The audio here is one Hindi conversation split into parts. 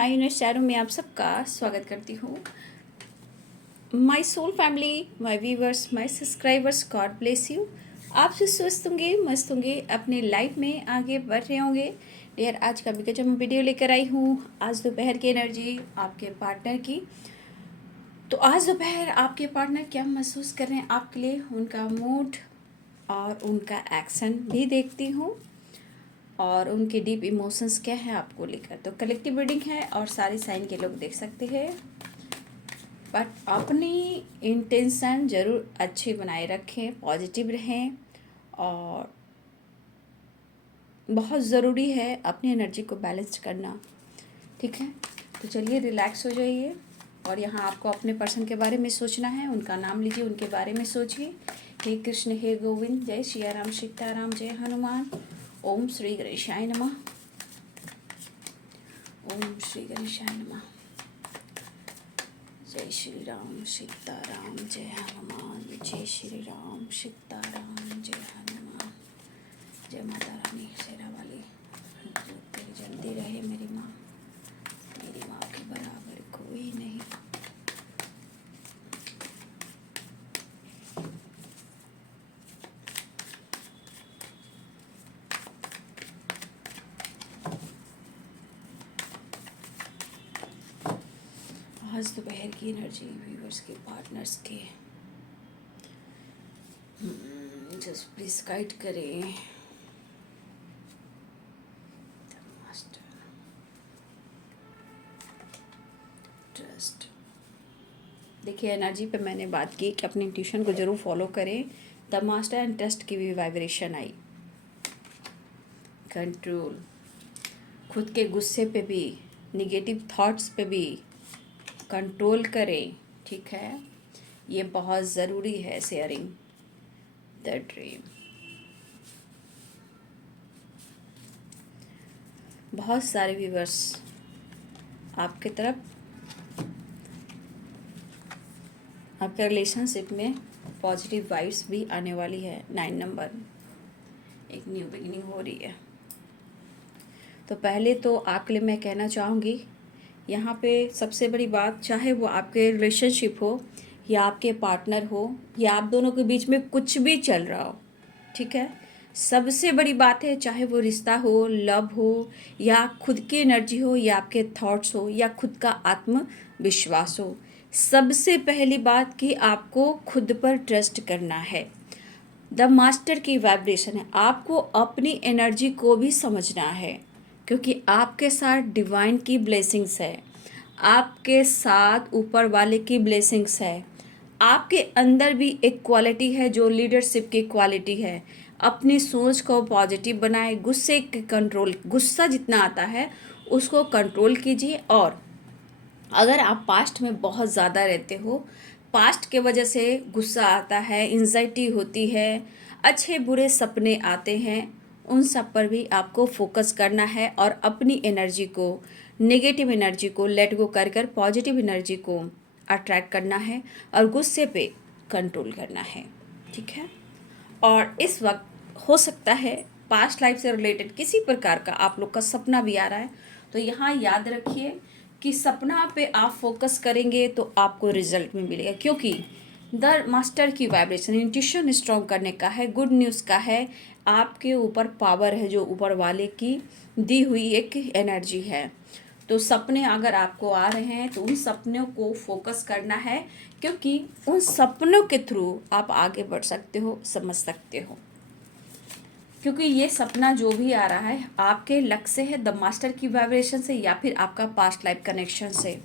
माय यूनिवर्स चैनल में आप सबका स्वागत करती हूँ। My soul family, my viewers, my subscribers, God bless you. आप स्वस्थ होंगे, मस्त होंगे, अपने लाइफ में आगे बढ़ रहे होंगे। डियर, आज का जो मैं वीडियो लेकर आई हूँ, आज दोपहर की एनर्जी आपके पार्टनर की। तो आज दोपहर आपके पार्टनर क्या महसूस कर रहे हैं आपके लिए, उनका मूड और उनका एक्शन भी देखती हूँ और उनके डीप इमोशंस क्या है आपको लेकर। तो कलेक्टिव रीडिंग है और सारे साइन के लोग देख सकते हैं, बट अपनी इंटेंशन ज़रूर अच्छी बनाए रखें, पॉजिटिव रहें। और बहुत ज़रूरी है अपनी एनर्जी को बैलेंस करना, ठीक है। तो चलिए रिलैक्स हो जाइए और यहाँ आपको अपने पर्सन के बारे में सोचना है, उनका नाम लीजिए, उनके बारे में सोचिए। हे कृष्ण, हे गोविंद, जय सिया राम, सीताराम, जय हनुमान। ओम श्री गणेशाय नमः। ओम श्री गणेशाय नमः। जय श्री राम, सीताराम, जय हनुमान। जय श्री राम, सीताराम, जय हनुमान। जय माता रानी शेरा वाली, तेरी जल्दी रहे मेरी माँ, मेरी माँ के बराबर कोई नहीं। आज दोपहर की एनर्जी व्यूअर्स के, पार्टनर्स के, जस्ट प्लीज गाइड करें। Master, trust. देखिए, एनर्जी पे मैंने बात की कि अपनी इंट्यूशन को जरूर फॉलो करें। द मास्टर एंड ट्रस्ट की भी वाइब्रेशन आई। कंट्रोल, खुद के गुस्से पे भी, निगेटिव थॉट्स पे भी कंट्रोल करें, ठीक है। ये बहुत ज़रूरी है। शेयरिंग द ड्रीम, बहुत सारे व्यूवर्स आपके तरफ, आपके रिलेशनशिप में पॉजिटिव वाइब्स भी आने वाली है। 9 नंबर, एक न्यू बिगिनिंग हो रही है। तो पहले तो आपके लिए मैं कहना चाहूँगी, यहाँ पे सबसे बड़ी बात, चाहे वो आपके रिलेशनशिप हो या आपके पार्टनर हो या आप दोनों के बीच में कुछ भी चल रहा हो, ठीक है। सबसे बड़ी बात है, चाहे वो रिश्ता हो, लव हो या खुद की एनर्जी हो या आपके थॉट्स हो या खुद का आत्मविश्वास हो, सबसे पहली बात कि आपको खुद पर ट्रस्ट करना है। द मास्टर की वाइब्रेशन है, आपको अपनी एनर्जी को भी समझना है, क्योंकि आपके साथ डिवाइन की ब्लेसिंग्स है, आपके साथ ऊपर वाले की ब्लेसिंग्स है। आपके अंदर भी एक क्वालिटी है जो लीडरशिप की क्वालिटी है। अपनी सोच को पॉजिटिव बनाए, गुस्से के कंट्रोल, गुस्सा जितना आता है उसको कंट्रोल कीजिए। और अगर आप पास्ट में बहुत ज़्यादा रहते हो, पास्ट के वजह से गुस्सा आता है, एंजाइटी होती है, अच्छे बुरे सपने आते हैं, उन सब पर भी आपको फोकस करना है और अपनी एनर्जी को, नेगेटिव एनर्जी को लेट गो कर कर पॉजिटिव एनर्जी को अट्रैक्ट करना है और गुस्से पे कंट्रोल करना है, ठीक है। और इस वक्त हो सकता है पास्ट लाइफ से रिलेटेड किसी प्रकार का आप लोग का सपना भी आ रहा है, तो यहाँ याद रखिए कि सपना पे आप फोकस करेंगे तो आपको रिजल्ट में मिलेगा, क्योंकि द मास्टर की वाइब्रेशन इंट्यूशन स्ट्रॉन्ग करने का है, गुड न्यूज़ का है। आपके ऊपर पावर है जो ऊपर वाले की दी हुई एक एनर्जी है। तो सपने अगर आपको आ रहे हैं तो उन सपनों को फोकस करना है, क्योंकि उन सपनों के थ्रू आप आगे बढ़ सकते हो, समझ सकते हो। क्योंकि ये सपना जो भी आ रहा है आपके लक से है, द मास्टर की वाइब्रेशन से या फिर आपका पास्ट लाइफ कनेक्शन से।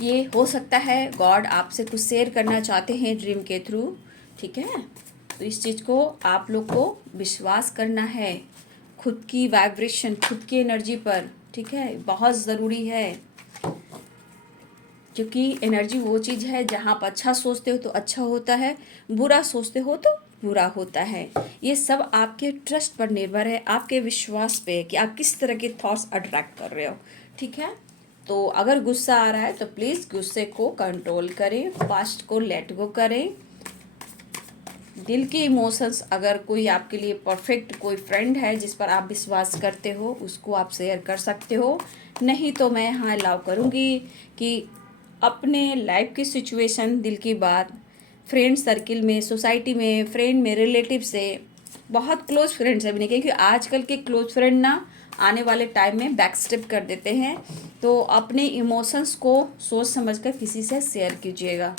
ये हो सकता है गॉड आपसे कुछ शेयर करना चाहते हैं ड्रीम के थ्रू, ठीक है। तो इस चीज़ को आप लोग को विश्वास करना है, खुद की वाइब्रेशन, खुद की एनर्जी पर, ठीक है, बहुत ज़रूरी है। क्योंकि एनर्जी वो चीज़ है जहाँ आप अच्छा सोचते हो तो अच्छा होता है, बुरा सोचते हो तो बुरा होता है। ये सब आपके ट्रस्ट पर निर्भर है, आपके विश्वास पे है कि आप किस तरह के थॉट्स अट्रैक्ट कर रहे हो, ठीक है। तो अगर गुस्सा आ रहा है तो प्लीज़ गुस्से को कंट्रोल करें, पास्ट को लेट गो करें, दिल के इमोशंस, अगर कोई आपके लिए परफेक्ट कोई फ्रेंड है जिस पर आप विश्वास करते हो, उसको आप शेयर कर सकते हो। नहीं तो मैं यहाँ अलाउ करूँगी कि अपने लाइफ की सिचुएशन, दिल की बात फ्रेंड सर्किल में, सोसाइटी में, फ्रेंड में, रिलेटिव से, बहुत क्लोज फ्रेंड्स है भी नहीं, क्योंकि आजकल के क्लोज फ्रेंड ना आने वाले टाइम में बैक स्टेप कर देते हैं। तो अपने इमोशंस को सोच समझकर किसी से शेयर कीजिएगा,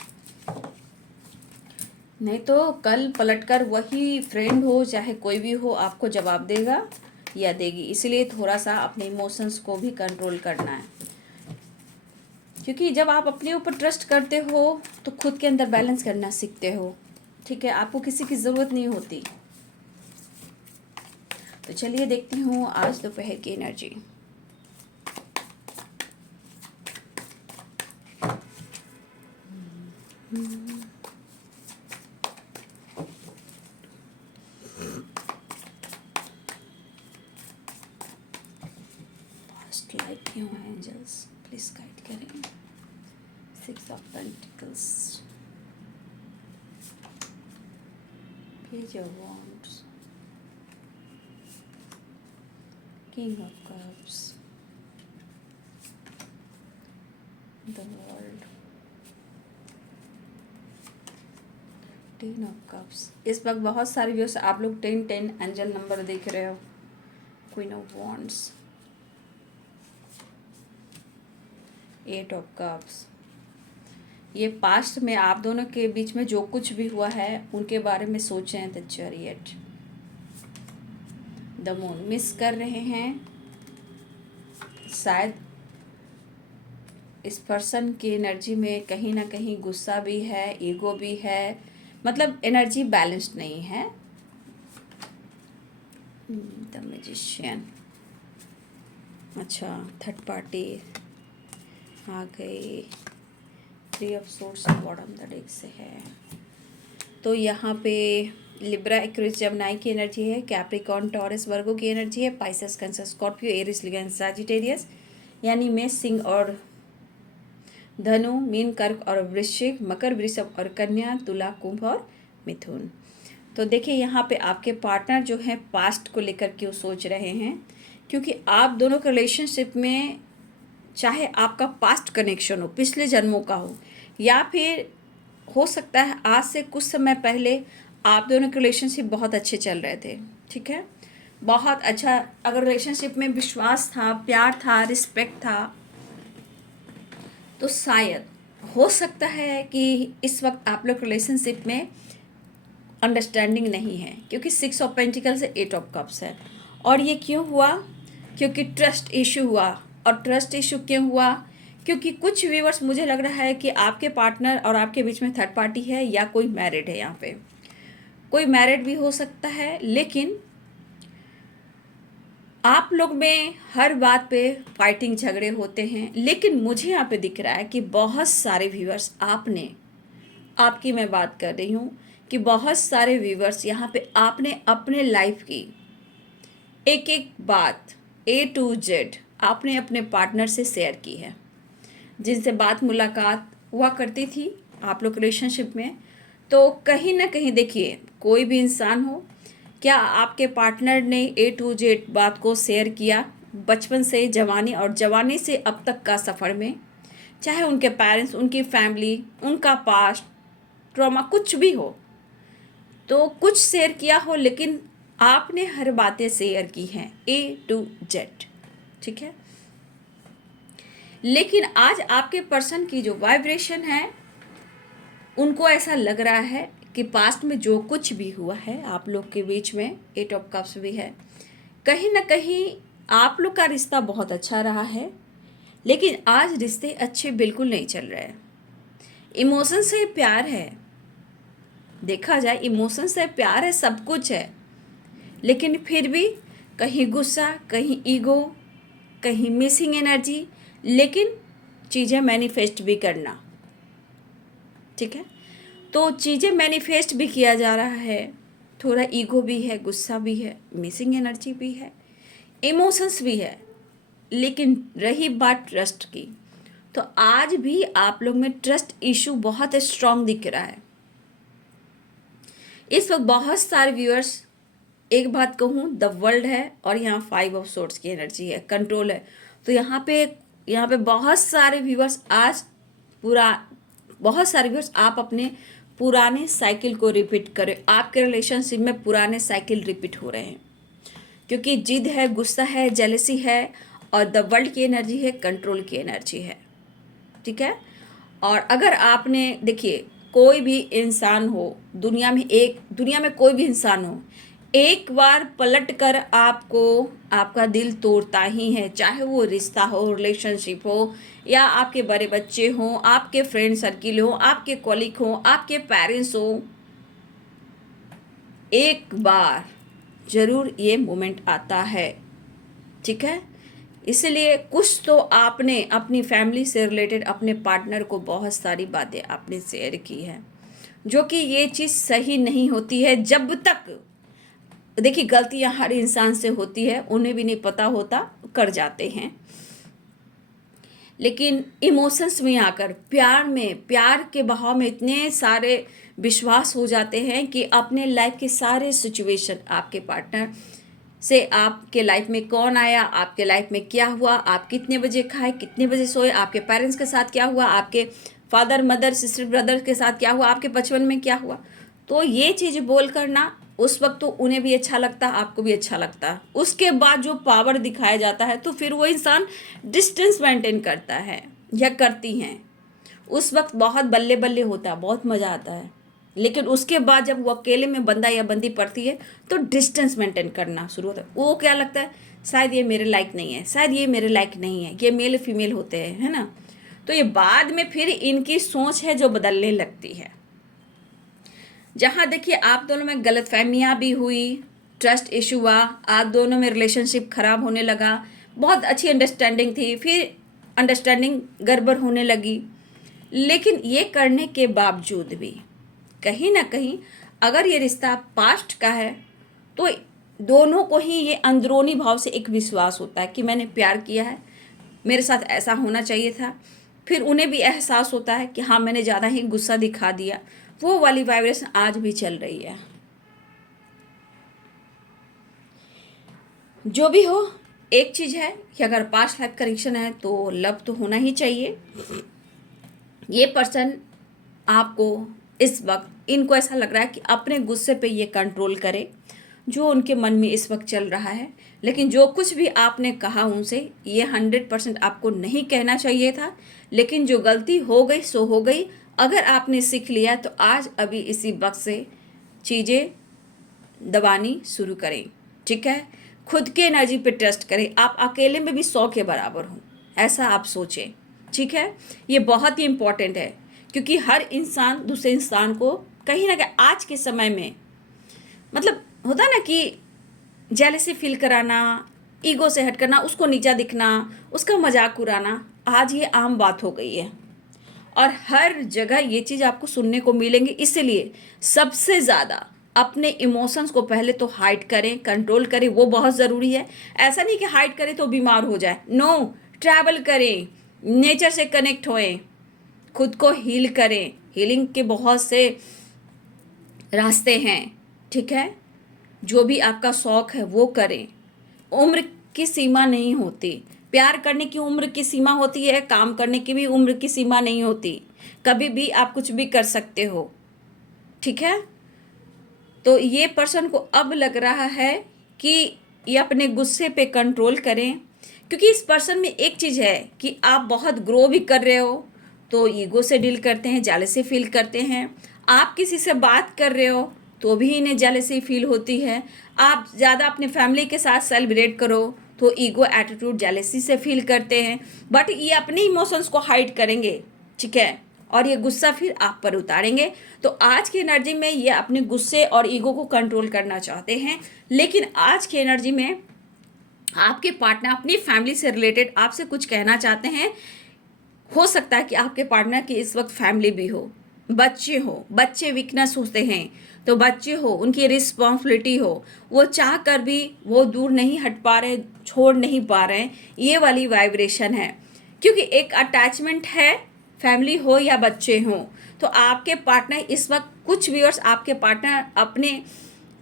नहीं तो कल पलटकर वही फ्रेंड हो चाहे कोई भी हो आपको जवाब देगा या देगी। इसलिए थोड़ा सा अपने इमोशंस को भी कंट्रोल करना है, क्योंकि जब आप अपने ऊपर ट्रस्ट करते हो तो खुद के अंदर बैलेंस करना सीखते हो। ठीक है, आपको किसी की ज़रूरत नहीं होती। तो चलिए देखती हूँ आज दोपहर की एनर्जी। लाइट क्यों है एंजल्स, प्लीज गाइड करें। 6 of pentacles, page of wands, king of cups, the world, 10 of cups. इस वक्त बहुत सारे व्यूअर्स आप लोग 10 एंजल नंबर देख रहे हो। Queen of wands, 8 of cups. ये पास्ट में आप दोनों के बीच में जो कुछ भी हुआ है उनके बारे में सोचें। The chariot, the moon, miss कर रहे हैं शायद इस पर्सन की एनर्जी में कहीं ना कहीं गुस्सा भी है, ईगो भी है, मतलब एनर्जी बैलेंस्ड नहीं है। द मैजिशियन, अच्छा थर्ड पार्टी आ गई। 3 of source bottom the deck से है। तो यहाँ पे लिब्रा, एक्वेरियस, जेमिनी की एनर्जी है, कैप्रिकॉर्न, टॉरस, वर्गो की एनर्जी है, पाइसेस, कैंसर, स्कॉर्पियो, एरिस, लियो, सैजिटेरियस, यानी मेष, सिंह और धनु, मीन, कर्क और वृश्चिक, मकर, वृषभ और कन्या, तुला, कुंभ और मिथुन। तो देखिए यहाँ पे आपके पार्टनर जो हैं पास्ट को लेकर क्यों सोच रहे हैं, क्योंकि आप दोनों के रिलेशनशिप में चाहे आपका पास्ट कनेक्शन हो, पिछले जन्मों का हो, या फिर हो सकता है आज से कुछ समय पहले आप दोनों के रिलेशनशिप बहुत अच्छे चल रहे थे। ठीक है, बहुत अच्छा, अगर रिलेशनशिप में विश्वास था, प्यार था, रिस्पेक्ट था, तो शायद हो सकता है कि इस वक्त आप लोग रिलेशनशिप में अंडरस्टैंडिंग नहीं है, क्योंकि 6 ऑफ पेंटिकल से 8 ऑफ कप्स है। और ये क्यों हुआ, क्योंकि ट्रस्ट इशू हुआ। और ट्रस्ट इशू क्यों हुआ, क्योंकि कुछ व्यूअर्स मुझे लग रहा है कि आपके पार्टनर और आपके बीच में थर्ड पार्टी है, या कोई मैरिड है। यहाँ पे कोई मैरिड भी हो सकता है, लेकिन आप लोग में हर बात पे फाइटिंग, झगड़े होते हैं। लेकिन मुझे यहाँ पे दिख रहा है कि बहुत सारे व्यूअर्स, आपकी मैं बात कर रही हूँ कि बहुत सारे व्यूअर्स यहाँ पे आपने अपने लाइफ की एक एक बात A to Z आपने अपने पार्टनर से शेयर की है, जिनसे बात मुलाकात हुआ करती थी आप लोग रिलेशनशिप में। तो कहीं ना कहीं देखिए, कोई भी इंसान हो, क्या आपके पार्टनर ने A to Z बात को शेयर किया बचपन से जवानी, और जवानी से अब तक का सफ़र में, चाहे उनके पेरेंट्स, उनकी फैमिली, उनका पास्ट ट्रॉमा कुछ भी हो, तो कुछ शेयर किया हो, लेकिन आपने हर बातें शेयर की हैं A to Z। ठीक है, लेकिन आज आपके पर्सन की जो वाइब्रेशन है, उनको ऐसा लग रहा है कि पास्ट में जो कुछ भी हुआ है आप लोग के बीच में, 8 ऑफ कप्स भी है, कहीं ना कहीं आप लोग का रिश्ता बहुत अच्छा रहा है, लेकिन आज रिश्ते अच्छे बिल्कुल नहीं चल रहे हैं। इमोशन से प्यार है, देखा जाए इमोशन से प्यार है, सब कुछ है, लेकिन फिर भी कहीं गुस्सा, कहीं ईगो, कहीं मिसिंग एनर्जी, लेकिन चीज़ें मैनिफेस्ट भी करना। ठीक है, तो चीज़ें मैनिफेस्ट भी किया जा रहा है, थोड़ा ईगो भी है, गुस्सा भी है, मिसिंग एनर्जी भी है, इमोशंस भी है। लेकिन रही बात ट्रस्ट की, तो आज भी आप लोग में ट्रस्ट इशू बहुत स्ट्रांग दिख रहा है, इस वक्त बहुत सारे व्यूअर्स, एक बात कहूँ, द वर्ल्ड है और यहाँ 5 ऑफ सोर्ड्स की एनर्जी है, कंट्रोल है। तो यहाँ पे बहुत सारे व्यूअर्स आज बहुत सारे व्यूअर्स आप अपने पुराने साइकिल को रिपीट करें। आपके रिलेशनशिप में पुराने साइकिल रिपीट हो रहे हैं, क्योंकि जिद है, गुस्सा है, जेलसी है, और द वर्ल्ड की एनर्जी है, कंट्रोल की एनर्जी है। ठीक है। और अगर आपने, देखिए, कोई भी इंसान हो दुनिया में कोई भी इंसान हो, एक बार पलट कर आपका दिल तोड़ता ही है, चाहे वो रिश्ता हो, रिलेशनशिप हो, या आपके बड़े बच्चे हों, आपके फ्रेंड सर्किल हो, आपके कॉलीग हो, आपके पेरेंट्स हो। एक बार जरूर ये मोमेंट आता है। ठीक है। इसलिए कुछ तो आपने अपनी फैमिली से रिलेटेड अपने पार्टनर को बहुत सारी बातें आपने शेयर की है, जो कि ये चीज़ सही नहीं होती है। जब तक, देखिए, गलतियां हर इंसान से होती है, उन्हें भी नहीं पता होता, कर जाते हैं, लेकिन इमोशंस में आकर, प्यार के बहाव में इतने सारे विश्वास हो जाते हैं कि अपने लाइफ के सारे सिचुएशन, आपके पार्टनर से आपके लाइफ में कौन आया, आपके लाइफ में क्या हुआ, आप कितने बजे खाए, कितने बजे सोए, आपके पेरेंट्स के साथ क्या हुआ, आपके फादर मदर सिस्टर ब्रदर के साथ क्या हुआ, आपके बचपन में क्या हुआ। तो ये चीज़ बोल करना, उस वक्त तो उन्हें भी अच्छा लगता, आपको भी अच्छा लगता। उसके बाद जो पावर दिखाया जाता है, तो फिर वो इंसान डिस्टेंस मेंटेन करता है या करती हैं। उस वक्त बहुत बल्ले बल्ले होता है, बहुत मज़ा आता है, लेकिन उसके बाद जब वो अकेले में बंदा या बंदी पड़ती है, तो डिस्टेंस मेंटेन करना शुरू होता है। वो क्या लगता है, शायद ये मेरे लायक नहीं है, शायद ये मेरे लायक नहीं है, ये मेल फीमेल होते हैं, है ना। तो ये बाद में फिर इनकी सोच है जो बदलने लगती है। जहाँ देखिए आप दोनों में गलतफहमियाँ भी हुई, ट्रस्ट इशू हुआ, आप दोनों में रिलेशनशिप खराब होने लगा, बहुत अच्छी अंडरस्टैंडिंग थी, फिर अंडरस्टैंडिंग गड़बड़ होने लगी। लेकिन ये करने के बावजूद भी कहीं ना कहीं अगर ये रिश्ता पास्ट का है, तो दोनों को ही ये अंदरूनी भाव से एक विश्वास होता है कि मैंने प्यार किया है, मेरे साथ ऐसा होना चाहिए था। फिर उन्हें भी एहसास होता है कि हाँ, मैंने ज़्यादा ही गुस्सा दिखा दिया। वो वाली वाइब्रेशन आज भी चल रही है। जो भी हो, एक चीज़ है कि अगर पास्ट लाइफ कनेक्शन है तो लव तो होना ही चाहिए। ये पर्सन आपको इस वक्त, इनको ऐसा लग रहा है कि अपने गुस्से पे ये कंट्रोल करे जो उनके मन में इस वक्त चल रहा है। लेकिन जो कुछ भी आपने कहा उनसे, ये 100% आपको नहीं कहना चाहिए था, लेकिन जो गलती हो गई सो हो गई। अगर आपने सीख लिया तो आज अभी इसी वक्त से चीज़ें दबानी शुरू करें। ठीक है। खुद के एनर्जी पे ट्रस्ट करें। आप अकेले में भी 100 के बराबर हो, ऐसा आप सोचें। ठीक है। ये बहुत ही इम्पॉर्टेंट है, क्योंकि हर इंसान दूसरे इंसान को कहीं ना कहीं आज के समय में, मतलब होता ना कि जेलसी फील कराना, ईगो से हट करना, उसको नीचा दिखना, उसका मजाक उड़ाना, आज ये आम बात हो गई है और हर जगह ये चीज़ आपको सुनने को मिलेंगी। इसलिए सबसे ज़्यादा अपने इमोशंस को पहले तो हाइड करें, कंट्रोल करें, वो बहुत ज़रूरी है। ऐसा नहीं कि हाइड करें तो बीमार हो जाए, नो। ट्रैवल करें, नेचर से कनेक्ट होएं, खुद को हील करें। हीलिंग के बहुत से रास्ते हैं। ठीक है। जो भी आपका शौक है वो करें। उम्र की सीमा नहीं होती, प्यार करने की उम्र की सीमा होती है, काम करने की भी उम्र की सीमा नहीं होती। कभी भी आप कुछ भी कर सकते हो। ठीक है। तो ये पर्सन को अब लग रहा है कि ये अपने गुस्से पे कंट्रोल करें, क्योंकि इस पर्सन में एक चीज़ है कि आप बहुत ग्रो भी कर रहे हो, तो ईगो से डील करते हैं, जेलसी फील करते हैं। आप किसी से बात कर रहे हो तो भी इन्हें जेलसी फील होती है। आप ज़्यादा अपने फैमिली के साथ सेलिब्रेट करो तो ईगो, एटीट्यूड, जेलसी से फील करते हैं। बट ये अपने इमोशंस को हाइड करेंगे। ठीक है। और ये गुस्सा फिर आप पर उतारेंगे। तो आज की एनर्जी में ये अपने गुस्से और ईगो को कंट्रोल करना चाहते हैं, लेकिन आज की एनर्जी में आपके पार्टनर अपनी फैमिली से रिलेटेड आपसे कुछ कहना चाहते हैं। हो सकता है कि आपके पार्टनर की इस वक्त फैमिली भी हो, बच्चे हो, बच्चे वीकनेस होते हैं, तो बच्चे हो, उनकी रिस्पॉन्सिबिलिटी हो, वो चाह कर भी वो दूर नहीं हट पा रहे, छोड़ नहीं पा रहे हैं। ये वाली वाइब्रेशन है, क्योंकि एक अटैचमेंट है, फैमिली हो या बच्चे हों। तो आपके पार्टनर इस वक्त कुछ व्यूअर्स आपके पार्टनर अपने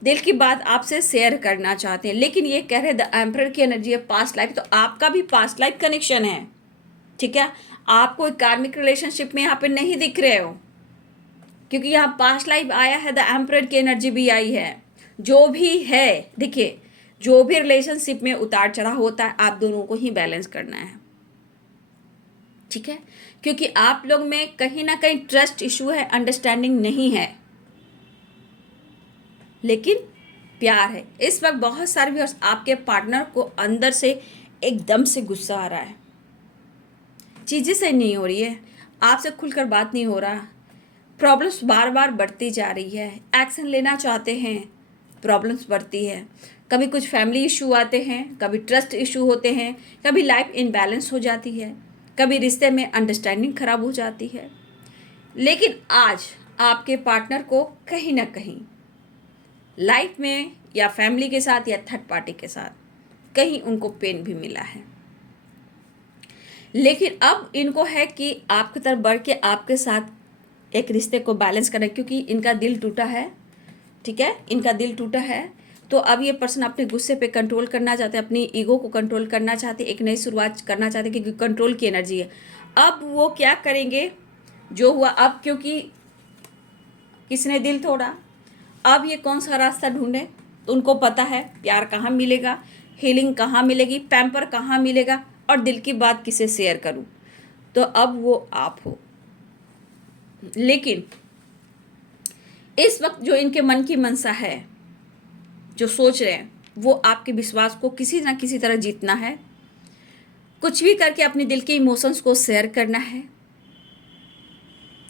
दिल की बात आपसे शेयर करना चाहते हैं, लेकिन ये कह रहे हैं द एम्परर की एनर्जी है पास्ट लाइफ, तो आपका भी पास्ट लाइफ कनेक्शन है, ठीक है। आप कोई कार्मिक रिलेशनशिप में यहाँ पे नहीं दिख रहे हो, क्योंकि यहाँ पास्ट लाइफ आया है, द एम्परर की एनर्जी भी आई है। जो भी है, देखिए जो भी रिलेशनशिप में उतार चढ़ाव होता है आप दोनों को ही बैलेंस करना है, ठीक है। क्योंकि आप लोग में कहीं ना कहीं ट्रस्ट इशू है, अंडरस्टैंडिंग नहीं है, लेकिन प्यार है। इस वक्त बहुत सारे व्यूअर्स आपके पार्टनर को अंदर से एकदम से गुस्सा आ रहा है, चीज़ें सही नहीं हो रही है, आपसे खुलकर बात नहीं हो रहा, प्रॉब्लम्स बार बार बढ़ती जा रही है, एक्शन लेना चाहते हैं, प्रॉब्लम्स बढ़ती है, कभी कुछ फैमिली इशू आते हैं, कभी ट्रस्ट इशू होते हैं, कभी लाइफ इनबैलेंस हो जाती है, कभी रिश्ते में अंडरस्टैंडिंग खराब हो जाती है। लेकिन आज आपके पार्टनर को कहीं ना कहीं लाइफ में या फैमिली के साथ या थर्ड पार्टी के साथ कहीं उनको पेन भी मिला है, लेकिन अब इनको है कि आपकी तरफ बढ़ के आपके साथ एक रिश्ते को बैलेंस करें, क्योंकि इनका दिल टूटा है, ठीक है, इनका दिल टूटा है। तो अब ये पर्सन अपने गुस्से पे कंट्रोल करना चाहते हैं, अपनी ईगो को कंट्रोल करना चाहते हैं, एक नई शुरुआत करना चाहते हैं, क्योंकि कंट्रोल की एनर्जी है। अब वो क्या करेंगे, जो हुआ अब, क्योंकि किसने दिल तोड़ा, अब ये कौन सा रास्ता ढूंढे, तो उनको पता है प्यार कहाँ मिलेगा, हीलिंग कहाँ मिलेगी, पैम्पर कहाँ मिलेगा, और दिल की बात किसे शेयर करूं। तो अब वो आप हो। लेकिन इस वक्त जो इनके मन की मनसा है, जो सोच रहे हैं, वो आपके विश्वास को किसी ना किसी तरह जीतना है, कुछ भी करके अपने दिल के इमोशंस को शेयर करना है,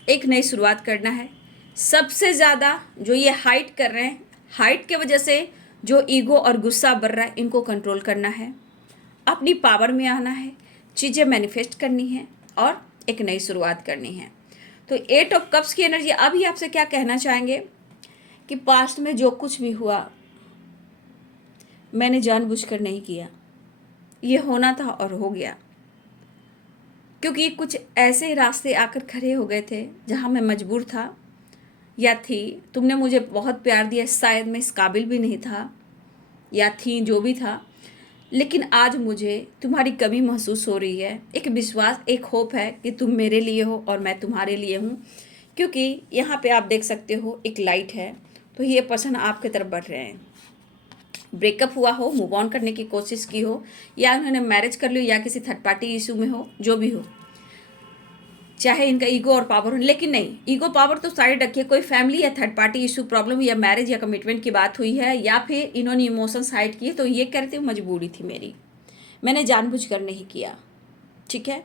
एक नई शुरुआत करना है। सबसे ज़्यादा जो ये हाइड कर रहे हैं, हाइड के वजह से जो ईगो और गुस्सा बढ़ रहा है, इनको कंट्रोल करना है, अपनी पावर में आना है, चीज़ें मैनिफेस्ट करनी है और एक नई शुरुआत करनी है। तो 8 ऑफ कप्स की एनर्जी अभी आपसे क्या कहना चाहेंगे कि पास्ट में जो कुछ भी हुआ मैंने जानबूझकर नहीं किया, ये होना था और हो गया, क्योंकि कुछ ऐसे रास्ते आकर खड़े हो गए थे जहाँ मैं मजबूर था या थी। तुमने मुझे बहुत प्यार दिया, शायद मैं इस काबिल भी नहीं था या थी, जो भी था, लेकिन आज मुझे तुम्हारी कमी महसूस हो रही है। एक विश्वास, एक होप है कि तुम मेरे लिए हो और मैं तुम्हारे लिए हूँ, क्योंकि यहाँ पे आप देख सकते हो एक लाइट है। तो ये पर्सन आपके तरफ बढ़ रहे हैं। ब्रेकअप हुआ हो, मूव ऑन करने की कोशिश की हो, या उन्होंने मैरिज कर लियो, या किसी थर्ड पार्टी इशू में हो, जो भी हो, चाहे इनका ईगो और पावर हो, लेकिन नहीं, ईगो पावर तो साइड रखिए, कोई फैमिली या थर्ड पार्टी इशू प्रॉब्लम या मैरिज या कमिटमेंट की बात हुई है, या फिर इन्होंने इमोशंस हाइड किए, तो ये कहते हो मजबूरी थी मेरी, मैंने जानबूझकर नहीं किया, ठीक है।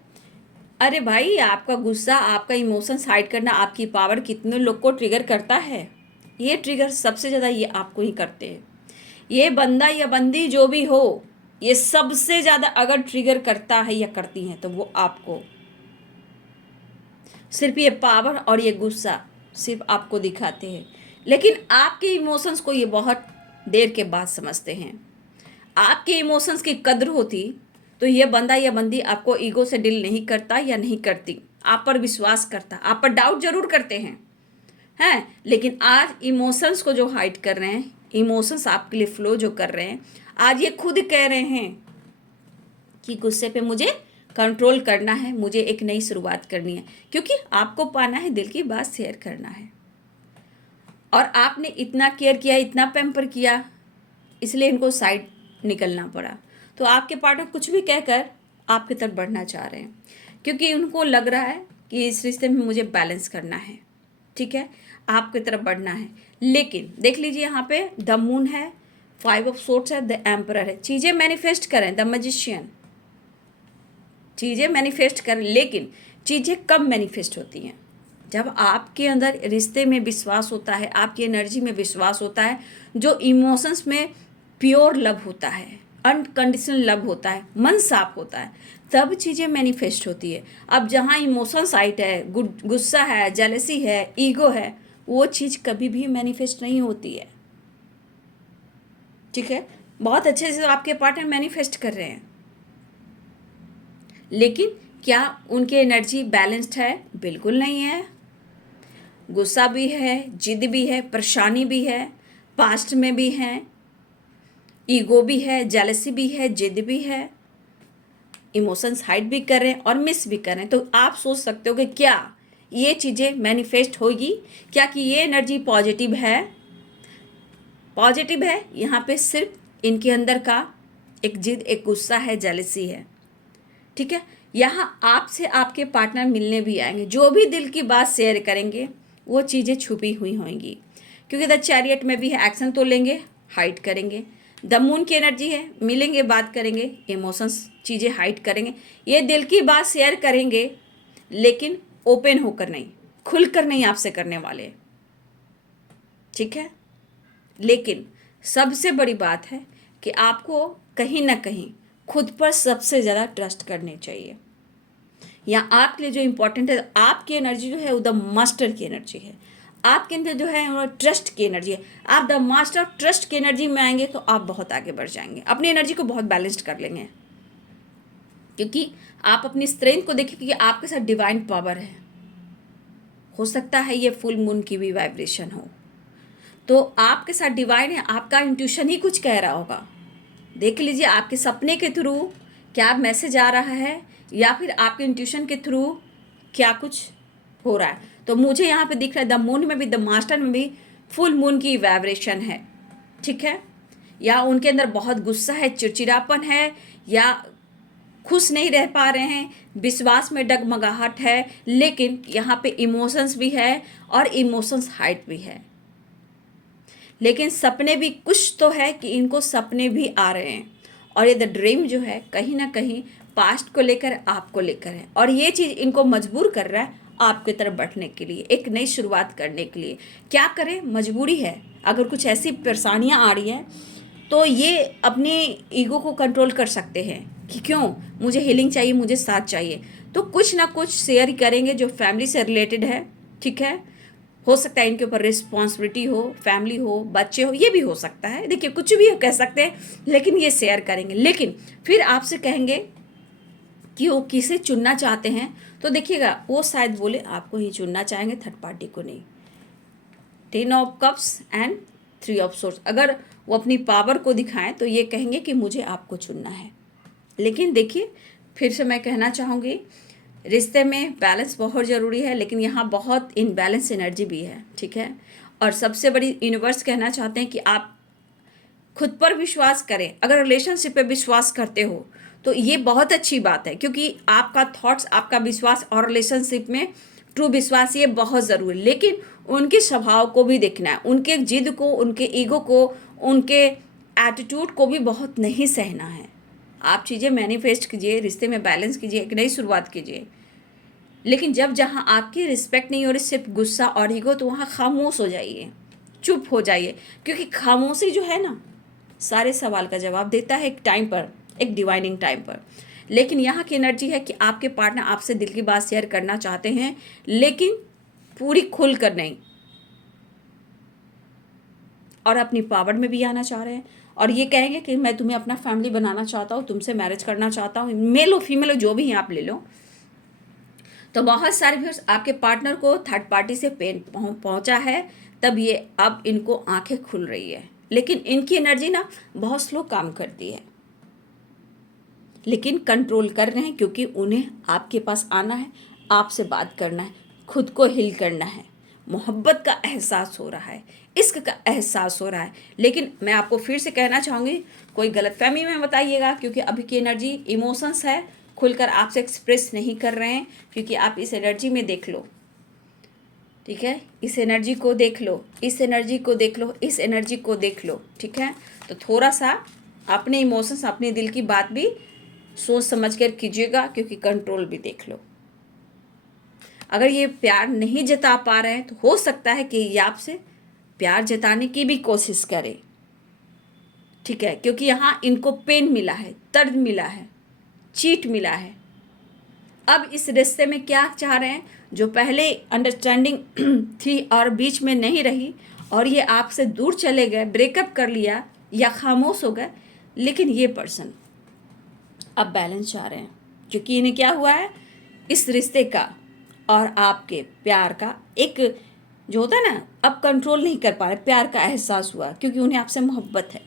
अरे भाई, आपका गुस्सा, आपका इमोशंस हाइड करना, आपकी पावर कितने लोग को ट्रिगर करता है। ये ट्रिगर सबसे ज़्यादा ये आपको ही करते हैं। ये बंदा या बंदी जो भी हो, ये सबसे ज़्यादा अगर ट्रिगर करता है या करती हैं तो वो आपको। सिर्फ ये पावर और ये गुस्सा सिर्फ आपको दिखाते हैं, लेकिन आपके इमोशंस को ये बहुत देर के बाद समझते हैं। आपके इमोशंस की कद्र होती तो ये बंदा या बंदी आपको ईगो से डील नहीं करता या नहीं करती, आप पर विश्वास करता, आप पर डाउट जरूर करते हैं, लेकिन आज इमोशंस को जो हाइड कर रहे हैं, इमोशंस आपके लिए फ्लो जो कर रहे हैं, आज ये खुद कह रहे हैं कि गुस्से पे मुझे कंट्रोल करना है, मुझे एक नई शुरुआत करनी है, क्योंकि आपको पाना है, दिल की बात शेयर करना है, और आपने इतना केयर किया, इतना पैम्पर किया, इसलिए इनको साइड निकलना पड़ा। तो आपके पार्टनर कुछ भी कहकर आपकी तरफ बढ़ना चाह रहे हैं, क्योंकि उनको लग रहा है कि इस रिश्ते में मुझे बैलेंस करना है, ठीक है, आपकी तरफ बढ़ना है। लेकिन देख लीजिए यहाँ पे द मून है, 5 ऑफ सोर्ड्स है, द एम्परर है। चीज़ें मैनिफेस्ट करें, द मैजिशियन, चीज़ें मैनिफेस्ट करें, लेकिन चीज़ें कब मैनिफेस्ट होती हैं, जब आपके अंदर रिश्ते में विश्वास होता है, आपकी एनर्जी में विश्वास होता है, जो इमोशंस में प्योर लव होता है, अनकंडीशनल लव होता है, मन साफ होता है, तब चीज़ें मैनिफेस्ट होती है। अब जहाँ इमोशंस आइट है, गुस्सा है, जेलसी है, ईगो है, वो चीज़ कभी भी मैनिफेस्ट नहीं होती है, ठीक है। बहुत अच्छे से आपके पार्टनर मैनिफेस्ट कर रहे हैं, लेकिन क्या उनकी एनर्जी बैलेंस्ड है? बिल्कुल नहीं है। गुस्सा भी है, जिद भी है, परेशानी भी है, पास्ट में भी है, ईगो भी है, जेलसी भी है, जिद भी है, इमोशंस हाइड भी कर रहे हैं और मिस भी कर रहे हैं। तो आप सोच सकते हो कि क्या ये चीज़ें मैनिफेस्ट होगी, क्या कि ये एनर्जी पॉजिटिव है? पॉजिटिव है। यहाँ पे सिर्फ इनके अंदर का एक जिद, एक गुस्सा है, जेलसी है। ठीक है, यहाँ आपसे आपके पार्टनर मिलने भी आएंगे, जो भी दिल की बात शेयर करेंगे वो चीज़ें छुपी हुई होंगी, क्योंकि द चैरियट में भी है, एक्शन तो लेंगे, हाइड करेंगे। द मून की एनर्जी है, मिलेंगे, बात करेंगे, इमोशंस चीज़ें हाइड करेंगे, ये दिल की बात शेयर करेंगे लेकिन ओपन होकर नहीं, खुलकर नहीं आपसे करने वाले। ठीक है, लेकिन सबसे बड़ी बात है कि आपको कहीं ना कहीं खुद पर सबसे ज़्यादा ट्रस्ट करनी चाहिए। या आपके लिए जो इम्पोर्टेंट है, आपकी एनर्जी जो है वो द मास्टर की एनर्जी है, आपके अंदर जो है वो ट्रस्ट की एनर्जी है। आप द मास्टर ट्रस्ट की एनर्जी में आएंगे तो आप बहुत आगे बढ़ जाएंगे, अपनी एनर्जी को बहुत बैलेंस्ड कर लेंगे, क्योंकि आप अपनी स्ट्रेंथ को देखिए कि आपके साथ डिवाइन पावर है। हो सकता है ये फुल मून की भी वाइब्रेशन हो, तो आपके साथ डिवाइन है, आपका इंट्यूशन ही कुछ कह रहा होगा। देख लीजिए आपके सपने के थ्रू क्या मैसेज आ रहा है, या फिर आपके इंट्यूशन के थ्रू क्या कुछ हो रहा है। तो मुझे यहाँ पे दिख रहा है द मून में भी, द मास्टर में भी फुल मून की वाइब्रेशन है। ठीक है, या उनके अंदर बहुत गुस्सा है, चिड़चिड़ापन है, या खुश नहीं रह पा रहे हैं, विश्वास में डगमगाहट है, लेकिन यहाँ पे इमोशंस भी है और इमोशंस हाइट भी है। लेकिन सपने भी कुछ तो है कि इनको सपने भी आ रहे हैं, और ये द ड्रीम जो है कहीं ना कहीं पास्ट को लेकर, आपको लेकर है, और ये चीज़ इनको मजबूर कर रहा है आपकी तरफ बढ़ने के लिए, एक नई शुरुआत करने के लिए। क्या करें, मजबूरी है। अगर कुछ ऐसी परेशानियां आ रही हैं तो ये अपने ईगो को कंट्रोल कर सकते हैं कि क्यों, मुझे हीलिंग चाहिए, मुझे साथ चाहिए, तो कुछ ना कुछ शेयर करेंगे जो फैमिली से रिलेटेड है। ठीक है, हो सकता है इनके ऊपर रिस्पॉन्सिबिलिटी हो, फैमिली हो, बच्चे हो, ये भी हो सकता है। देखिए कुछ भी कह सकते हैं, लेकिन ये शेयर करेंगे। लेकिन फिर आपसे कहेंगे कि वो किसे चुनना चाहते हैं, तो देखिएगा वो शायद बोले आपको ही चुनना चाहेंगे, थर्ड पार्टी को नहीं। 10 of cups and 3 of source, अगर वो अपनी पावर को दिखाएं तो ये कहेंगे कि मुझे आपको चुनना है। लेकिन देखिए फिर से मैं कहना चाहूँगी, रिश्ते में बैलेंस बहुत ज़रूरी है, लेकिन यहाँ बहुत इनबैलेंस एनर्जी भी है। ठीक है, और सबसे बड़ी यूनिवर्स कहना चाहते हैं कि आप खुद पर विश्वास करें। अगर रिलेशनशिप पे विश्वास करते हो तो ये बहुत अच्छी बात है, क्योंकि आपका थॉट्स, आपका विश्वास और रिलेशनशिप में ट्रू विश्वास ये बहुत ज़रूरी है। लेकिन उनके स्वभाव को भी देखना है, उनके जिद को, उनके ईगो को, उनके एटीट्यूड को भी बहुत नहीं सहना है। आप चीज़ें मैनिफेस्ट कीजिए, रिश्ते में बैलेंस कीजिए, एक नई शुरुआत कीजिए। लेकिन जब जहाँ आपकी रिस्पेक्ट नहीं हो रही, सिर्फ गुस्सा और ईगो, तो वहाँ खामोश हो जाइए, चुप हो जाइए, क्योंकि खामोशी जो है ना सारे सवाल का जवाब देता है एक टाइम पर, एक डिवाइनिंग टाइम पर। लेकिन यहाँ की एनर्जी है कि आपके पार्टनर आपसे दिल की बात शेयर करना चाहते हैं, लेकिन पूरी खुल कर नहीं, और अपनी पावर में भी आना चाह रहे हैं, और ये कहेंगे कि मैं तुम्हें अपना फैमिली बनाना चाहता हूँ, तुमसे मैरिज करना चाहता हूँ, मेल हो फीमेल हो जो भी हैं आप ले लो। तो बहुत सारे व्यूअर्स आपके पार्टनर को थर्ड पार्टी से पेन पहुंचा है, तब ये अब इनको आंखें खुल रही है। लेकिन इनकी एनर्जी ना बहुत स्लो काम करती है, लेकिन कंट्रोल कर रहे हैं, क्योंकि उन्हें आपके पास आना है, आपसे बात करना है, खुद को हील करना है, मोहब्बत का एहसास हो रहा है, इश्क का एहसास हो रहा है। लेकिन मैं आपको फिर से कहना चाहूँगी, कोई गलतफहमी में बताइएगा, क्योंकि अभी की एनर्जी इमोशंस है, खुलकर आपसे एक्सप्रेस नहीं कर रहे हैं, क्योंकि आप इस एनर्जी में देख लो। ठीक है, इस एनर्जी को देख लो, इस एनर्जी को देख लो, इस एनर्जी को देख लो। ठीक है, तो थोड़ा सा अपने इमोशंस, अपने दिल की बात भी सोच समझ कर कीजिएगा, क्योंकि कंट्रोल भी देख लो। अगर ये प्यार नहीं जता पा रहे हैं तो हो सकता है कि ये आपसे प्यार जताने की भी कोशिश करे। ठीक है, क्योंकि यहाँ इनको पेन मिला है, दर्द मिला है, चीट मिला है। अब इस रिश्ते में क्या चाह रहे हैं, जो पहले अंडरस्टैंडिंग थी और बीच में नहीं रही, और ये आपसे दूर चले गए, ब्रेकअप कर लिया या खामोश हो गए, लेकिन ये पर्सन अब बैलेंस चाह रहे हैं, क्योंकि इन्हें क्या हुआ है, इस रिश्ते का और आपके प्यार का एक जो होता है ना, अब कंट्रोल नहीं कर पा रहे, प्यार का एहसास हुआ क्योंकि उन्हें आपसे मोहब्बत है,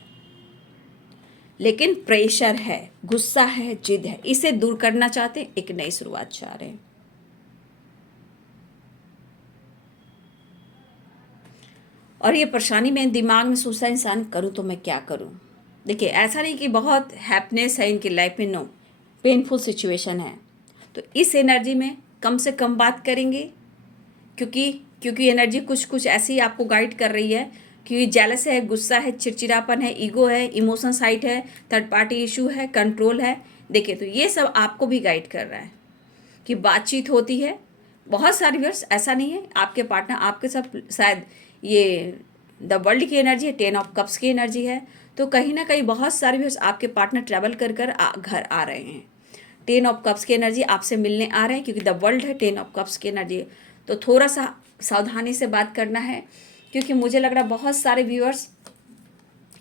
लेकिन प्रेशर है, गुस्सा है, जिद है, इसे दूर करना चाहते हैं, एक नई शुरुआत चाह रहे हैं। और ये परेशानी में दिमाग में सोचता है इंसान, करूँ तो मैं क्या करूँ। देखिए, ऐसा नहीं कि बहुत हैप्पीनेस है इनकी लाइफ में, नो, पेनफुल सिचुएशन है। तो इस एनर्जी में कम से कम बात करेंगे, क्योंकि एनर्जी कुछ कुछ ऐसी आपको गाइड कर रही है, क्योंकि जेलस है, गुस्सा है, चिड़चिड़ापन है, ईगो है, इमोशन साइट है, थर्ड पार्टी इशू है, कंट्रोल है। देखिए, तो ये सब आपको भी गाइड कर रहा है कि बातचीत होती है। बहुत सारे व्यूअर्स, ऐसा नहीं है आपके पार्टनर आपके साथ, शायद ये द वर्ल्ड की एनर्जी है, 10 ऑफ कप्स की एनर्जी है, तो कहीं ना कहीं बहुत सारे व्यूअर्स आपके पार्टनर ट्रैवल कर कर घर आ रहे हैं। 10 ऑफ कप्स की एनर्जी आपसे मिलने आ रहे हैं, क्योंकि द वर्ल्ड है, 10 ऑफ कप्स की एनर्जी। तो थोड़ा सा सावधानी से बात करना है, क्योंकि मुझे लग रहा है बहुत सारे व्यूअर्स,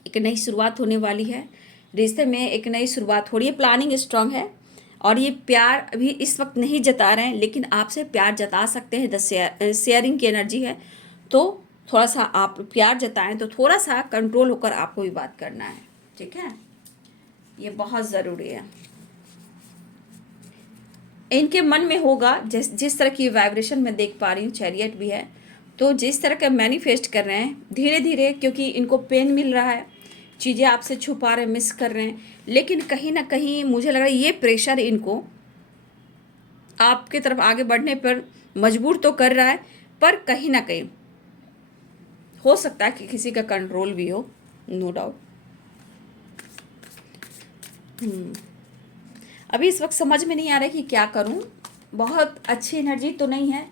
एक नई शुरुआत होने वाली है रिश्ते में, एक नई शुरुआत हो रही है, प्लानिंग स्ट्रांग है। और ये प्यार अभी इस वक्त नहीं जता रहे हैं, लेकिन आपसे प्यार जता सकते हैं। द शेयरिंग की एनर्जी है, तो थोड़ा सा आप प्यार जताएं, तो थोड़ा सा कंट्रोल होकर आपको भी बात करना है, ठीक है, ये बहुत ज़रूरी है। इनके मन में होगा, जिस तरह की वाइब्रेशन मैं देख पा रही हूँ, चैरियट भी है, तो जिस तरह का मैनिफेस्ट कर रहे हैं धीरे धीरे, क्योंकि इनको पेन मिल रहा है, चीज़ें आपसे छुपा रहे हैं, मिस कर रहे हैं, लेकिन कहीं ना कहीं मुझे लग रहा है ये प्रेशर इनको आपके तरफ आगे बढ़ने पर मजबूर तो कर रहा है, पर कहीं ना कहीं हो सकता है कि किसी का कंट्रोल भी हो, नो डाउट। अभी इस वक्त समझ में नहीं आ रहा है कि क्या करूं। बहुत अच्छी एनर्जी तो नहीं है,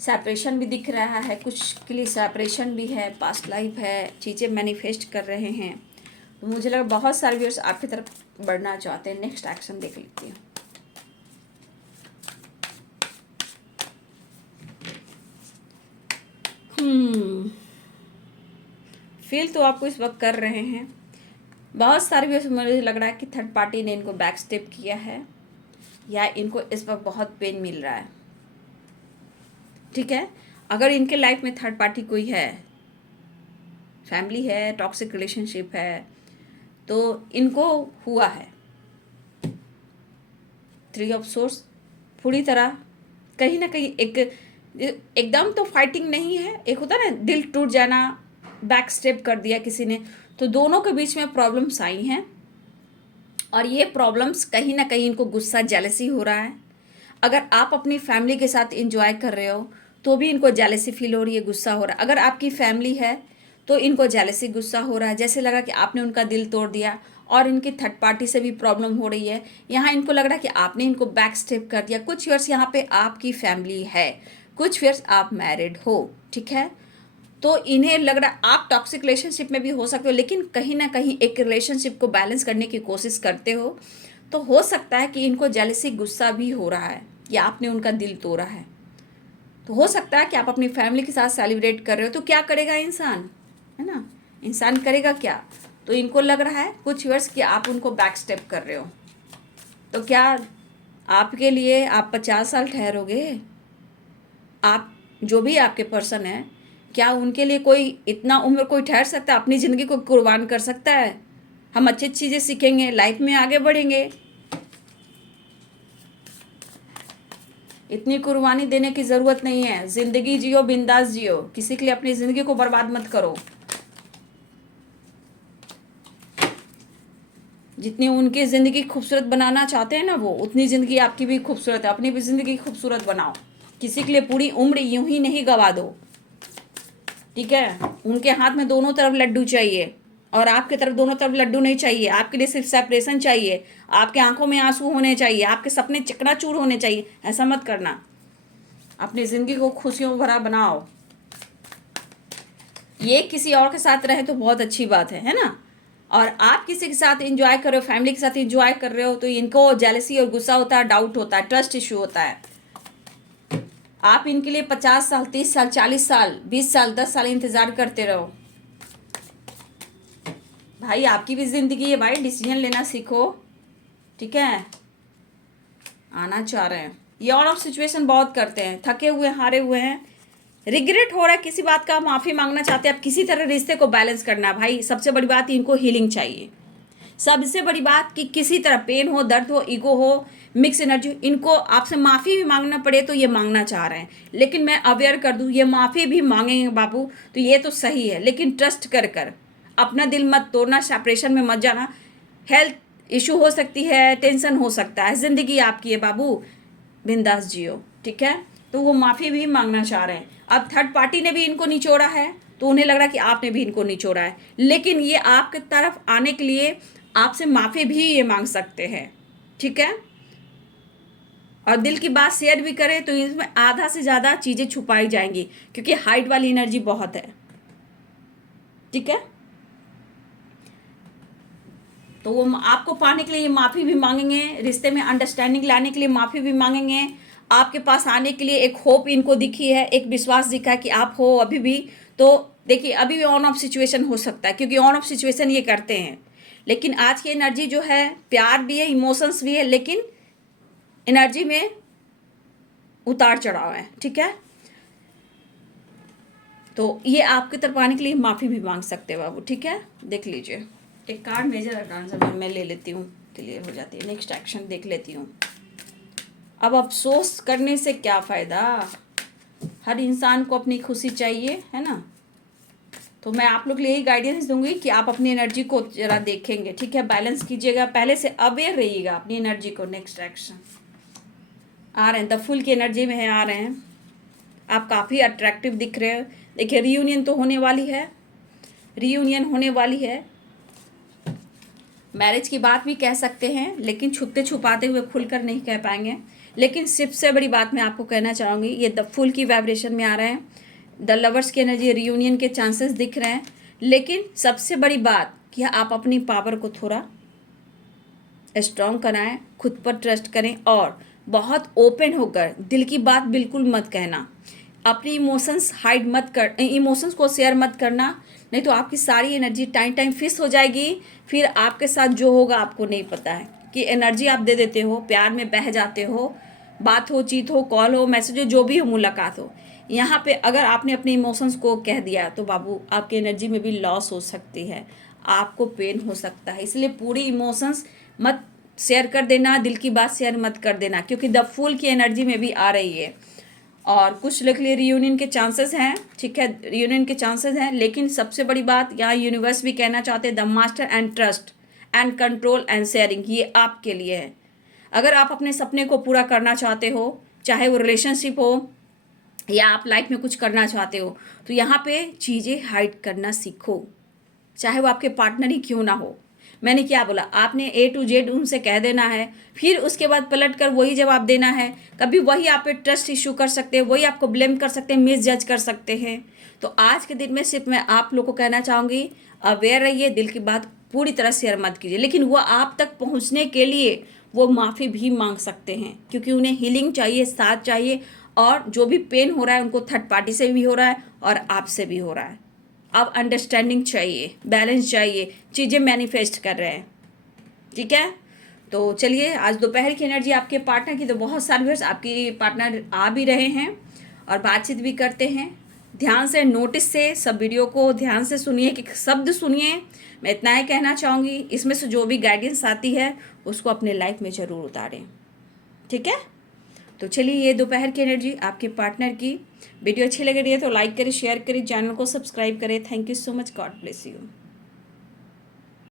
सेपरेशन भी दिख रहा है, कुछ के लिए सेपरेशन भी है, पास्ट लाइफ है, चीज़ें मैनिफेस्ट कर रहे हैं। तो मुझे लगा बहुत सारे व्यूअर्स आपकी तरफ बढ़ना चाहते हैं। नेक्स्ट एक्शन देख लेती हूँ। फील तो आपको इस वक्त कर रहे हैं बहुत सारे व्यूअर्स। मुझे लग रहा है कि थर्ड पार्टी ने इनको बैक स्टेप किया है, या इनको इस वक्त बहुत पेन मिल रहा है, ठीक है। अगर इनके लाइफ में थर्ड पार्टी कोई है, फैमिली है, टॉक्सिक रिलेशनशिप है, तो इनको हुआ है 3 ऑफ सोर्स। पूरी तरह कहीं ना कहीं एकदम तो फाइटिंग नहीं है, एक होता है ना दिल टूट जाना, बैक स्टेप कर दिया किसी ने, तो दोनों के बीच में प्रॉब्लम्स आई हैं। और ये प्रॉब्लम्स कहीं ना कहीं इनको गुस्सा, जेलसी हो रहा है। अगर आप अपनी फैमिली के साथ इंजॉय कर रहे हो तो भी इनको जेलसी फील हो रही है, गुस्सा हो रहा है। अगर आपकी फैमिली है तो इनको जेलसी, गुस्सा हो रहा है, जैसे लगा कि आपने उनका दिल तोड़ दिया। और इनकी थर्ड पार्टी से भी प्रॉब्लम हो रही है। यहाँ इनको लग रहा है कि आपने इनको बैक स्टेप कर दिया। कुछ ईयर्स यहाँ पे आपकी फैमिली है, कुछ ईयर्स आप मैरिड हो, ठीक है। तो इन्हें लग रहा है आप टॉक्सिक रिलेशनशिप में भी हो सकते हो, लेकिन कहीं ना कहीं एक रिलेशनशिप को बैलेंस करने की कोशिश करते हो। तो हो सकता है कि इनको जेलसी, गुस्सा भी हो रहा है कि आपने उनका दिल तोड़ा है। तो हो सकता है कि आप अपनी फैमिली के साथ सेलिब्रेट कर रहे हो, तो क्या करेगा इंसान, है ना, इंसान करेगा क्या। तो इनको लग रहा है कुछ वर्ष कि आप उनको बैक स्टेप कर रहे हो। तो क्या आपके लिए आप 50 साल ठहरोगे, आप जो भी आपके पर्सन है, क्या उनके लिए कोई इतना उम्र कोई ठहर सकता है, अपनी ज़िंदगी को कुर्बान कर सकता है। हम अच्छी चीज़ें सीखेंगे, लाइफ में आगे बढ़ेंगे। इतनी कुर्बानी देने की ज़रूरत नहीं है। ज़िंदगी जियो, बिंदास जियो, किसी के लिए अपनी ज़िंदगी को बर्बाद मत करो। जितनी उनकी ज़िंदगी खूबसूरत बनाना चाहते हैं ना वो, उतनी ज़िंदगी आपकी भी खूबसूरत है। अपनी भी ज़िंदगी खूबसूरत बनाओ। किसी के लिए पूरी उम्र यूं ही नहीं गवा दो, ठीक है। उनके हाथ में दोनों तरफ लड्डू चाहिए, और आपकी तरफ दोनों तरफ लड्डू नहीं चाहिए। आपके लिए सिर्फ सेपरेशन चाहिए, आपके आंखों में आंसू होने चाहिए, आपके सपने चकनाचूर होने चाहिए। ऐसा मत करना, अपनी ज़िंदगी को खुशियों भरा बनाओ। ये किसी और के साथ रहे तो बहुत अच्छी बात है ना। और आप किसी के साथ एंजॉय कर रहे हो, फैमिली के साथ एंजॉय कर रहे हो, तो इनको जेलसी और गुस्सा होता है, डाउट होता है, ट्रस्ट इशू होता है। आप इनके लिए 50 साल, 30 साल, 40 साल, 20 साल, 10 साल इंतज़ार करते रहो। भाई आपकी भी ज़िंदगी है भाई, डिसीजन लेना सीखो, ठीक है। आना चाह रहे हैं ये, और ऑफ सिचुएशन बहुत करते हैं, थके हुए, हारे हुए हैं, रिग्रेट हो रहा है किसी बात का, माफ़ी मांगना चाहते हैं आप, किसी तरह रिश्ते को बैलेंस करना है भाई। सबसे बड़ी बात इनको हीलिंग चाहिए। सबसे बड़ी बात कि किसी तरह पेन हो, दर्द हो, ईगो हो, मिक्स एनर्जी, इनको आपसे माफ़ी भी मांगना पड़े तो ये मांगना चाह रहे हैं। लेकिन मैं अवेयर कर दूं, ये माफ़ी भी मांगेंगे बाबू तो ये तो सही है, लेकिन ट्रस्ट कर कर अपना दिल मत तोड़ना, सेपरेशन में मत जाना। हेल्थ इशू हो सकती है, टेंशन हो सकता है, ज़िंदगी आपकी है बाबू, बिंदास जियो, ठीक है। तो वो माफ़ी भी मांगना चाह रहे हैं। अब थर्ड पार्टी ने भी इनको निचोड़ा है तो उन्हें लग रहा है कि आपने भी इनको निचोड़ा है, लेकिन ये आपके तरफ आने के लिए आपसे माफ़ी भी ये मांग सकते हैं, ठीक है। और दिल की बात शेयर भी करें तो इसमें आधा से ज़्यादा चीज़ें छुपाई जाएंगी, क्योंकि हाइट वाली एनर्जी बहुत है, ठीक है। तो वो आपको पाने के लिए माफ़ी भी मांगेंगे, रिश्ते में अंडरस्टैंडिंग लाने के लिए माफ़ी भी मांगेंगे, आपके पास आने के लिए एक होप इनको दिखी है, एक विश्वास दिखा है कि आप हो अभी भी। तो देखिए अभी भी ऑन ऑफ सिचुएशन हो सकता है, क्योंकि ऑन ऑफ सिचुएशन ये करते हैं, लेकिन आज की एनर्जी जो है प्यार भी है, इमोशंस भी है, लेकिन एनर्जी में उतार चढ़ाव है, ठीक है। तो ये आपके तरफ आने के लिए माफ़ी भी मांग सकते हैं बाबू, ठीक है। देख लीजिए एक कार्ड मेजर अरकान मैं ले लेती हूँ, क्लियर हो जाती है। नेक्स्ट एक्शन देख लेती हूँ। अब अफसोस करने से क्या फ़ायदा, हर इंसान को अपनी खुशी चाहिए, है ना। तो मैं आप लोग के लिए यही गाइडेंस दूंगी कि आप अपनी एनर्जी को ज़रा देखेंगे, ठीक है, बैलेंस कीजिएगा, पहले से अवेयर रहिएगा अपनी एनर्जी को। नेक्स्ट एक्शन आ रहे हैं, द फुल की एनर्जी में है, आ रहे हैं। आप काफ़ी अट्रैक्टिव दिख रहे हो। देखिए रीयूनियन तो होने वाली है, रीयूनियन होने वाली है। मैरिज की बात भी कह सकते हैं, लेकिन छुपते छुपाते हुए खुलकर नहीं कह पाएंगे। लेकिन सबसे बड़ी बात मैं आपको कहना चाहूँगी, ये द फुल की वाइब्रेशन में आ रहे हैं, द लवर्स की एनर्जी, रियूनियन के चांसेस दिख रहे हैं। लेकिन सबसे बड़ी बात कि आप अपनी पावर को थोड़ा स्ट्रॉन्ग कराएं, खुद पर ट्रस्ट करें और बहुत ओपन होकर दिल की बात बिल्कुल मत कहना। अपनी इमोशंस हाइड मत कर, इमोशंस को शेयर मत करना, नहीं तो आपकी सारी एनर्जी टाइम फिस हो जाएगी। फिर आपके साथ जो होगा आपको नहीं पता है कि एनर्जी आप दे देते हो, प्यार में बह जाते हो, बात हो, चीत हो, कॉल हो, मैसेज हो, जो भी हो, मुलाकात हो, यहाँ पे अगर आपने अपने इमोशंस को कह दिया तो बाबू आपकी एनर्जी में भी लॉस हो सकती है, आपको पेन हो सकता है। इसलिए पूरी इमोशंस मत शेयर कर देना, दिल की बात शेयर मत कर देना, क्योंकि द फूल की एनर्जी में भी आ रही है। और कुछ लोग के लिए रियूनियन के चांसेस हैं, ठीक है, रियूनियन के चांसेस हैं। लेकिन सबसे बड़ी बात यहाँ यूनिवर्स भी कहना चाहते हैं, the master and trust and control and sharing, ये आपके लिए है। अगर आप अपने सपने को पूरा करना चाहते हो, चाहे वो रिलेशनशिप हो या आप लाइफ में कुछ करना चाहते हो, तो यहाँ पे चीज़ें हाइड करना सीखो, चाहे वो आपके पार्टनर ही क्यों ना हो। मैंने क्या बोला, आपने A to Z उनसे कह देना है, फिर उसके बाद पलट कर वही जवाब देना है। कभी वही आप पे ट्रस्ट इशू कर सकते हैं, वही आपको ब्लेम कर सकते हैं, मिस जज कर सकते हैं। तो आज के दिन में सिर्फ मैं आप लोग को कहना चाहूँगी, अवेयर रहिए, दिल की बात पूरी तरह शेयर मत कीजिए। लेकिन वो आप तक पहुँचने के लिए वो माफ़ी भी मांग सकते हैं, क्योंकि उन्हें हीलिंग चाहिए, साथ चाहिए, और जो भी पेन हो रहा है उनको थर्ड पार्टी से भी हो रहा है और आपसे भी हो रहा है। अब अंडरस्टैंडिंग चाहिए, बैलेंस चाहिए, चीज़ें मैनिफेस्ट कर रहे हैं, ठीक है। तो चलिए, आज दोपहर की एनर्जी आपके पार्टनर की, तो बहुत सारे व्यूअर्स आपकी पार्टनर आ भी रहे हैं और बातचीत भी करते हैं। ध्यान से, नोटिस से सब वीडियो को ध्यान से सुनिए, कि शब्द सुनिए। मैं इतना ही कहना चाहूँगी, इसमें से जो भी गाइडेंस आती है उसको अपने लाइफ में ज़रूर उतारें, ठीक है। तो चलिए, ये दोपहर की एनर्जी आपके पार्टनर की। वीडियो अच्छी लग रही है तो लाइक करें, शेयर करें, चैनल को सब्सक्राइब करें। Thank you so much, God bless you.